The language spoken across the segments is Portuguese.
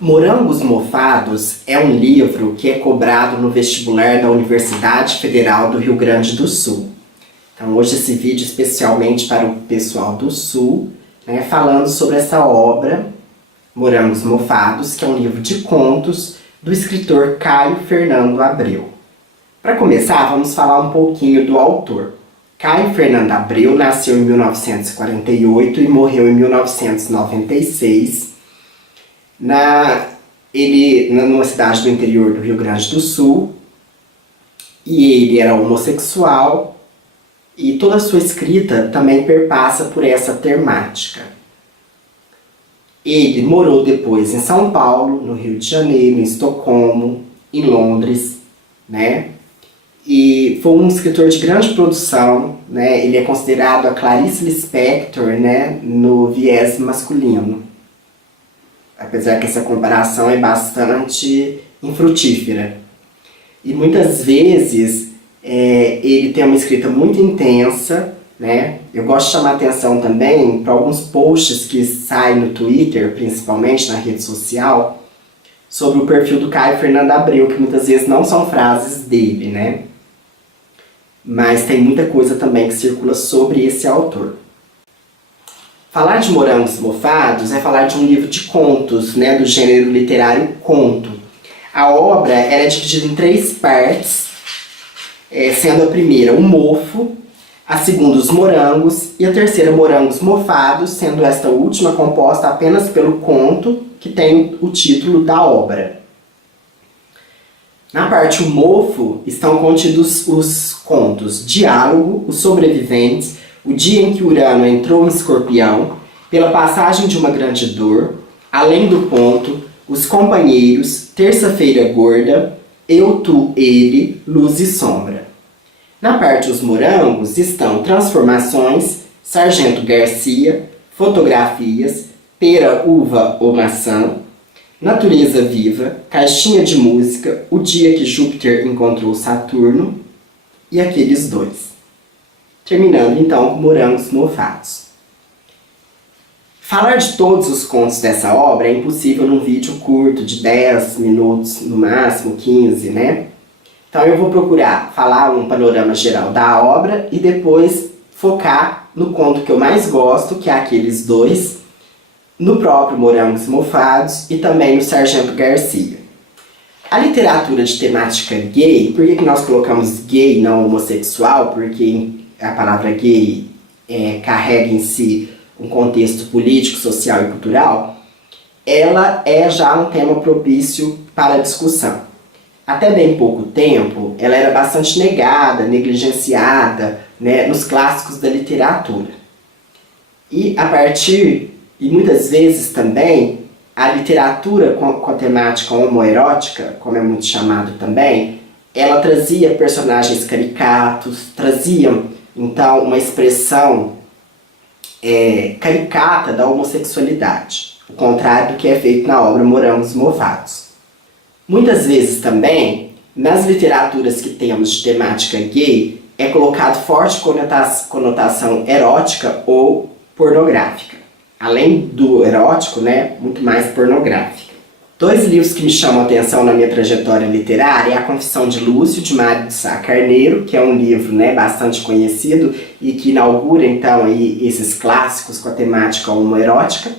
Morangos Mofados é um livro que é cobrado no vestibular da Universidade Federal do Rio Grande do Sul. Então hoje esse vídeo especialmente para o pessoal do Sul, falando sobre essa obra, Morangos Mofados, que é um livro de contos do escritor Caio Fernando Abreu. Para começar, vamos falar um pouquinho do autor. Caio Fernando Abreu nasceu em 1948 e morreu em 1996, numa cidade do interior do Rio Grande do Sul, e ele era homossexual, e toda a sua escrita também perpassa por essa temática. Ele morou depois em São Paulo, no Rio de Janeiro, em Estocolmo, em Londres, e foi um escritor de grande produção, ele é considerado a Clarice Lispector, no viés masculino. Apesar que essa comparação é bastante infrutífera. E muitas vezes ele tem uma escrita muito intensa, Eu gosto de chamar atenção também para alguns posts que saem no Twitter, principalmente na rede social, sobre o perfil do Caio Fernando Abreu, que muitas vezes não são frases dele, Mas tem muita coisa também que circula sobre esse autor. Falar de Morangos Mofados é falar de um livro de contos, do gênero literário conto. A obra era dividida em 3 partes, sendo a primeira o mofo, a segunda os morangos e a terceira Morangos Mofados, sendo esta última composta apenas pelo conto, que tem o título da obra. Na parte o mofo estão contidos os contos Diálogo, Os Sobreviventes, O Dia em que Urano Entrou em Escorpião, Pela Passagem de uma Grande Dor, Além do Ponto, Os Companheiros, Terça-feira Gorda, Eu, Tu, Ele, Luz e Sombra. Na parte Os Morangos estão Transformações, Sargento Garcia, Fotografias, Pera, Uva ou Maçã, Natureza Viva, Caixinha de Música, O Dia que Júpiter Encontrou Saturno e Aqueles Dois. Terminando então com Morangos Mofados. Falar de todos os contos dessa obra é impossível num vídeo curto de 10 minutos, no máximo 15, Então eu vou procurar falar um panorama geral da obra e depois focar no conto que eu mais gosto, que é Aqueles Dois, no próprio Morangos Mofados e também no Sargento Garcia. A literatura de temática gay, por que nós colocamos gay, não homossexual? Porque a palavra gay carrega em si um contexto político, social e cultural. Ela é já um tema propício para discussão. Até bem pouco tempo, ela era bastante negada, negligenciada, nos clássicos da literatura. E muitas vezes também, a literatura com a temática homoerótica, como é muito chamado também, ela trazia personagens caricatos, trazia, então, uma expressão caricata da homossexualidade, o contrário do que é feito na obra Morangos Mofados. Muitas vezes também, nas literaturas que temos de temática gay, é colocado forte conotação erótica ou pornográfica. Além do erótico, muito mais pornográfica. 2 livros que me chamam a atenção na minha trajetória literária é A Confissão de Lúcio, de Mário de Sá Carneiro, que é um livro bastante conhecido e que inaugura então aí esses clássicos com a temática homoerótica.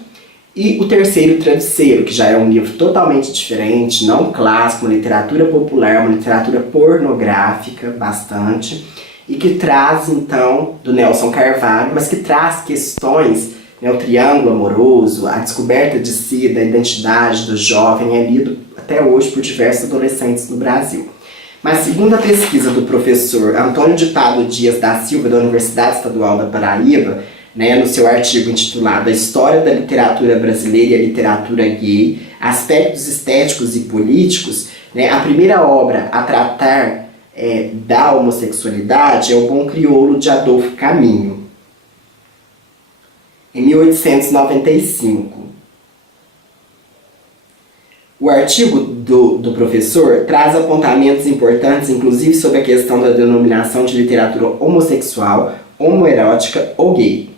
E O Terceiro Travesseiro, que já é um livro totalmente diferente, não clássico, uma literatura popular, uma literatura pornográfica bastante, e que traz então, do Nelson Carvalho, mas que traz questões, o triângulo amoroso, a descoberta de si, da identidade do jovem, é lido até hoje por diversos adolescentes no Brasil. Mas segundo a pesquisa do professor Antônio de Pádua Dias da Silva, da Universidade Estadual da Paraíba, no seu artigo intitulado A História da Literatura Brasileira e a Literatura Gay, Aspectos Estéticos e Políticos, a primeira obra a tratar da homossexualidade é O Bom Crioulo, de Adolfo Caminho, em 1895. O artigo do professor traz apontamentos importantes, inclusive sobre a questão da denominação de literatura homossexual, homoerótica ou gay.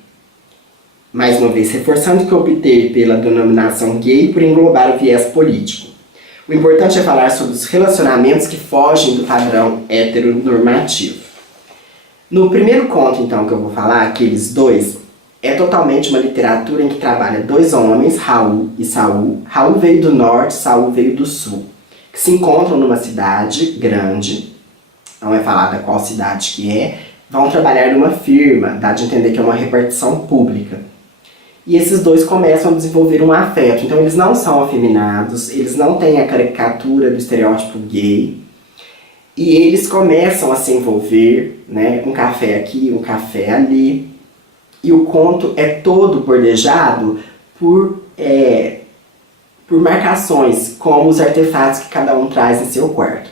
mais uma vez reforçando que optei pela denominação gay por englobar o viés político. O importante é falar sobre os relacionamentos que fogem do padrão heteronormativo. No primeiro conto, então, que eu vou falar, Aqueles Dois, é totalmente uma literatura em que trabalha dois homens, Raul e Saul. Raul veio do norte, Saul veio do sul, que se encontram numa cidade grande, não é falada qual cidade que é, vão trabalhar numa firma, dá de entender que é uma repartição pública. E esses dois começam a desenvolver um afeto, então eles não são afeminados, eles não têm a caricatura do estereótipo gay, e eles começam a se envolver, né, um café aqui, um café ali, e o conto é todo bordejado por marcações, como os artefatos que cada um traz em seu quarto.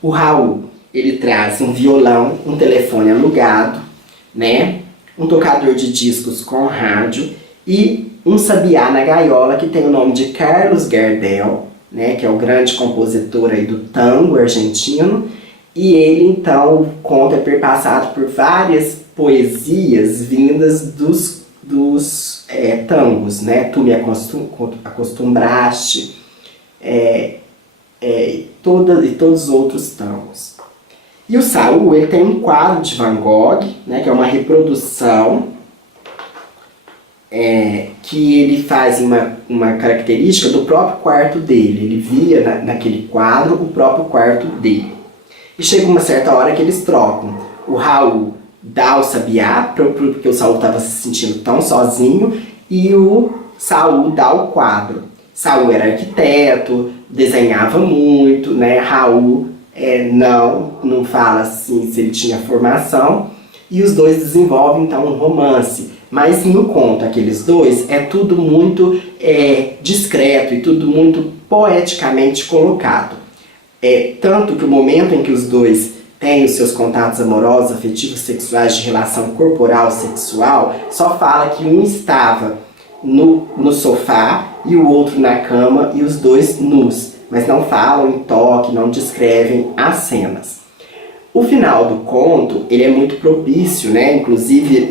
O Raul, ele traz um violão, um telefone alugado, né, um tocador de discos com rádio e um sabiá na gaiola que tem o nome de Carlos Gardel, né, que é o grande compositor aí do tango argentino. E ele, então, o conto é perpassado por várias poesias vindas dos tangos, né? Tu me acostumbraste, e todos os outros tangos. E o Saul, ele tem um quadro de Van Gogh, né, que é uma reprodução, que ele faz uma característica do próprio quarto dele. Ele via naquele quadro o próprio quarto dele. E chega uma certa hora que eles trocam. O Raul dá o sabiá, porque o Saul estava se sentindo tão sozinho, e o Saul dá o quadro. Saul era arquiteto, desenhava muito, né? Raul não fala assim se ele tinha formação, e os dois desenvolvem então um romance. Mas no conto Aqueles Dois é tudo muito discreto e tudo muito poeticamente colocado. Tanto que o momento em que os dois têm os seus contatos amorosos, afetivos, sexuais, de relação corporal, sexual, só fala que um estava no sofá e o outro na cama, e os dois nus, mas não falam em toque, não descrevem as cenas. O final do conto, ele é muito propício, né? Inclusive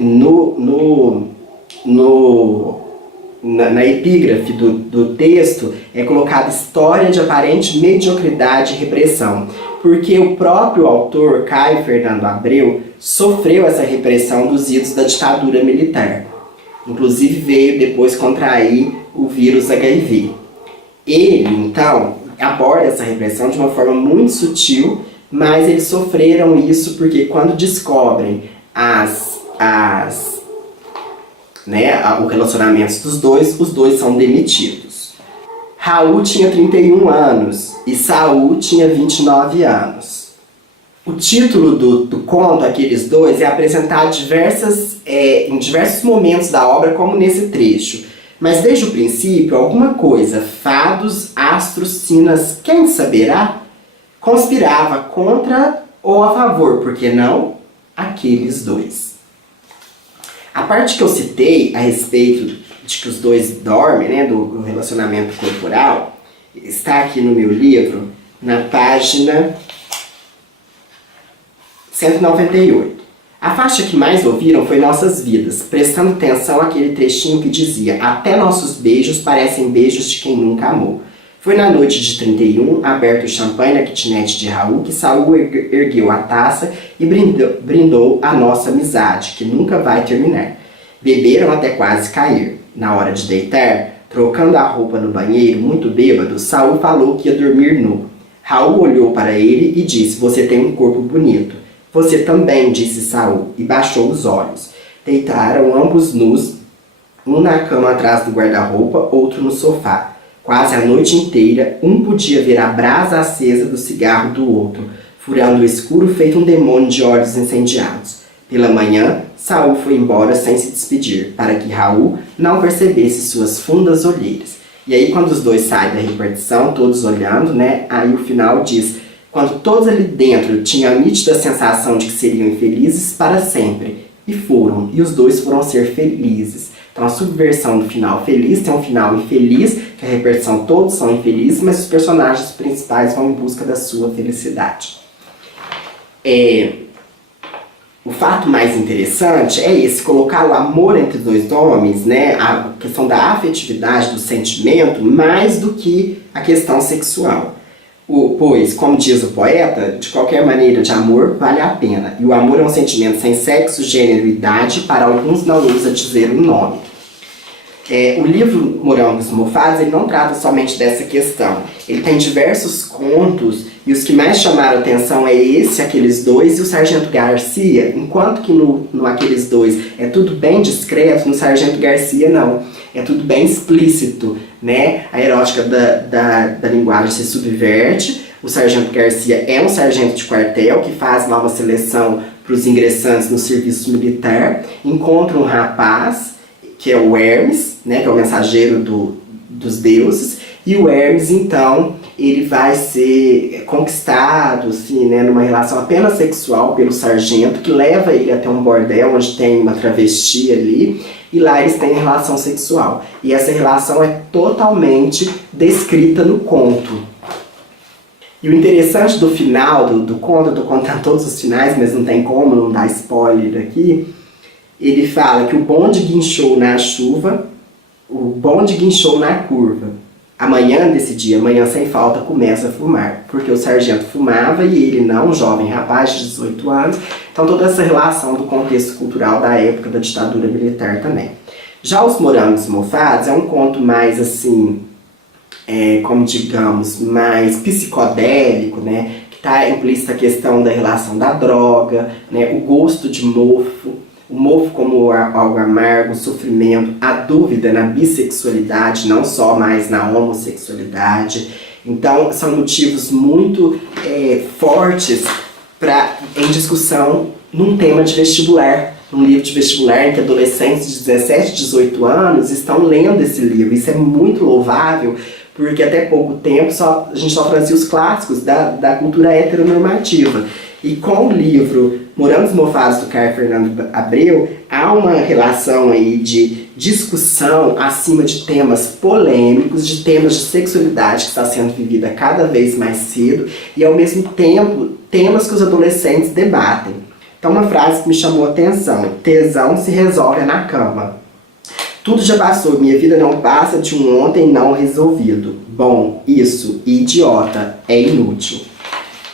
na epígrafe do texto é colocada história de aparente mediocridade e repressão, porque o próprio autor, Caio Fernando Abreu, sofreu essa repressão dos idos da ditadura militar. Inclusive veio depois contrair o vírus HIV. Ele, então, aborda essa repressão de uma forma muito sutil, mas eles sofreram isso porque quando descobrem o relacionamento dos dois, os dois são demitidos. Raul tinha 31 anos e Saul tinha 29 anos. O título do conto Aqueles Dois é apresentado em diversos momentos da obra, como nesse trecho. Mas desde o princípio, alguma coisa, fados, astros, sinas, quem saberá, conspirava contra ou a favor, por que não, aqueles dois. A parte que eu citei a respeito de que os dois dormem, né, do relacionamento corporal, está aqui no meu livro, na página 198. A faixa que mais ouviram foi Nossas Vidas, prestando atenção àquele trechinho que dizia: até nossos beijos parecem beijos de quem nunca amou. Foi na noite de 31, aberto o champanhe na kitnet de Raul, que Saul ergueu a taça e brindou a nossa amizade, que nunca vai terminar. Beberam até quase cair. Na hora de deitar, trocando a roupa no banheiro, muito bêbado, Saul falou que ia dormir nu. Raul olhou para ele e disse: você tem um corpo bonito. Você também, disse Saul, e baixou os olhos. Deitaram ambos nus, um na cama atrás do guarda-roupa, outro no sofá. Quase a noite inteira, um podia ver a brasa acesa do cigarro do outro, furando o escuro feito um demônio de olhos incendiados. Pela manhã, Saul foi embora sem se despedir, para que Raul não percebesse suas fundas olheiras. E aí, quando os dois saem da repartição, todos olhando, né, aí o final diz: quando todos ali dentro tinham a nítida sensação de que seriam infelizes para sempre. E foram, e os dois foram ser felizes. Então a subversão do final feliz tem um final infeliz, que a repartição todos são infelizes, mas os personagens principais vão em busca da sua felicidade. o fato mais interessante é esse, colocar o amor entre dois homens, né, a questão da afetividade, do sentimento, mais do que a questão sexual. Pois, como diz o poeta, de qualquer maneira de amor vale a pena. E o amor é um sentimento sem sexo, gênero e idade, para alguns não ousa dizer o nome. O livro Morangos Mofados, ele não trata somente dessa questão. Ele tem diversos contos, e os que mais chamaram a atenção é esse, Aqueles Dois, e o Sargento Garcia. Enquanto que no Aqueles Dois é tudo bem discreto, no Sargento Garcia não. É tudo bem explícito, né? A erótica da linguagem se subverte. O Sargento Garcia é um sargento de quartel que faz lá uma seleção para os ingressantes no serviço militar. Encontra um rapaz, que é o Hermes, né, que é o mensageiro dos deuses, e o Hermes, então, ele vai ser conquistado, assim, né, numa relação apenas sexual pelo sargento, que leva ele até um bordel onde tem uma travesti ali, e lá eles têm relação sexual. E essa relação é totalmente descrita no conto. E o interessante do final do conto, eu tô contando todos os finais, mas não tem como não dar spoiler aqui. Ele fala que o bonde guinchou na chuva, o bonde guinchou na curva. Amanhã desse dia, amanhã sem falta, começa a fumar. Porque o sargento fumava e ele não, um jovem rapaz de 18 anos. Então toda essa relação do contexto cultural da época da ditadura militar também. Já Os Morangos Mofados é um conto mais assim, como digamos, mais psicodélico, né? Que está implícita a questão da relação da droga, né? O gosto de mofo. O mofo como algo amargo, o sofrimento, a dúvida na bissexualidade, não só mais na homossexualidade. Então, são motivos muito fortes em discussão num tema de vestibular, num livro de vestibular em que adolescentes de 17, 18 anos estão lendo esse livro. Isso é muito louvável, porque até pouco tempo a gente só trazia os clássicos da cultura heteronormativa. E com o livro Morangos Mofados, do Caio Fernando Abreu, há uma relação aí de discussão acima de temas polêmicos, de temas de sexualidade que está sendo vivida cada vez mais cedo, e ao mesmo tempo temas que os adolescentes debatem. Então uma frase que me chamou a atenção: tesão se resolve na cama. Tudo já passou, minha vida não passa de um ontem não resolvido. Bom, isso, idiota, é inútil.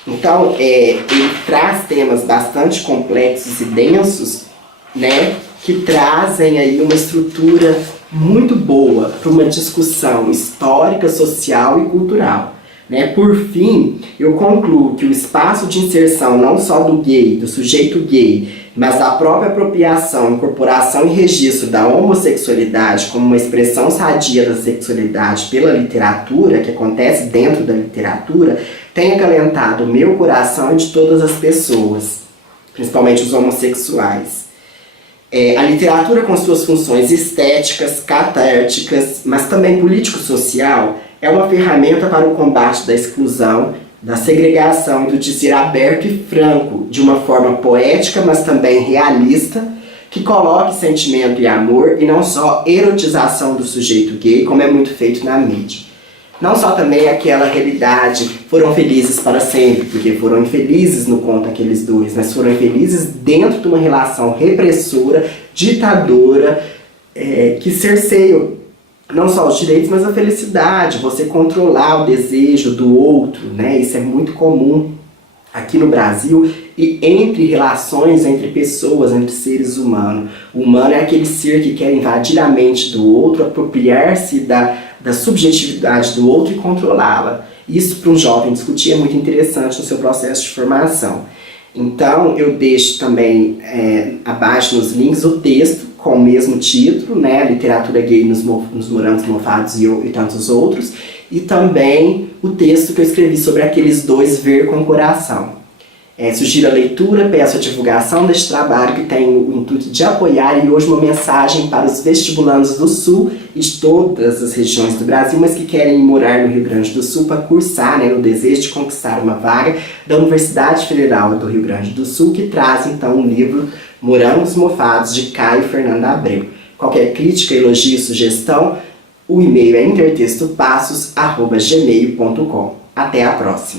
Então, ele traz temas bastante complexos e densos, né, que trazem aí uma estrutura muito boa para uma discussão histórica, social e cultural. Né? Por fim, eu concluo que o espaço de inserção não só do gay, do sujeito gay, mas da própria apropriação, incorporação e registro da homossexualidade como uma expressão sadia da sexualidade pela literatura, que acontece dentro da literatura, tem acalentado o meu coração e de todas as pessoas, principalmente os homossexuais. A literatura, com suas funções estéticas, catárticas, mas também político-social, é uma ferramenta para o combate da exclusão, da segregação e do dizer aberto e franco, de uma forma poética, mas também realista, que coloque sentimento e amor e não só erotização do sujeito gay, como é muito feito na mídia. Não só também aquela realidade, foram felizes para sempre, porque foram infelizes no conto Aqueles Dois, mas foram infelizes dentro de uma relação repressora, ditadora, que cerceia não só os direitos, mas a felicidade, você controlar o desejo do outro, né? Isso é muito comum aqui no Brasil e entre relações, entre pessoas, entre seres humanos. O humano é aquele ser que quer invadir a mente do outro, apropriar-se da subjetividade do outro e controlá-la. Isso para um jovem discutir é muito interessante no seu processo de formação. Então eu deixo também abaixo nos links o texto com o mesmo título, né, Literatura Gay nos Morangos Mofados e tantos outros, e também o texto que eu escrevi sobre Aqueles Dois, Ver com o Coração. Sugiro a leitura, peço a divulgação deste trabalho que tem o intuito de apoiar e hoje uma mensagem para os vestibulandos do Sul e de todas as regiões do Brasil, mas que querem morar no Rio Grande do Sul para cursar, né, no desejo de conquistar uma vaga da Universidade Federal do Rio Grande do Sul, que traz então um livro Morangos Mofados, de Caio Fernando Abreu. Qualquer crítica, elogio, sugestão, o e-mail é intertextopassos@gmail.com. Até a próxima!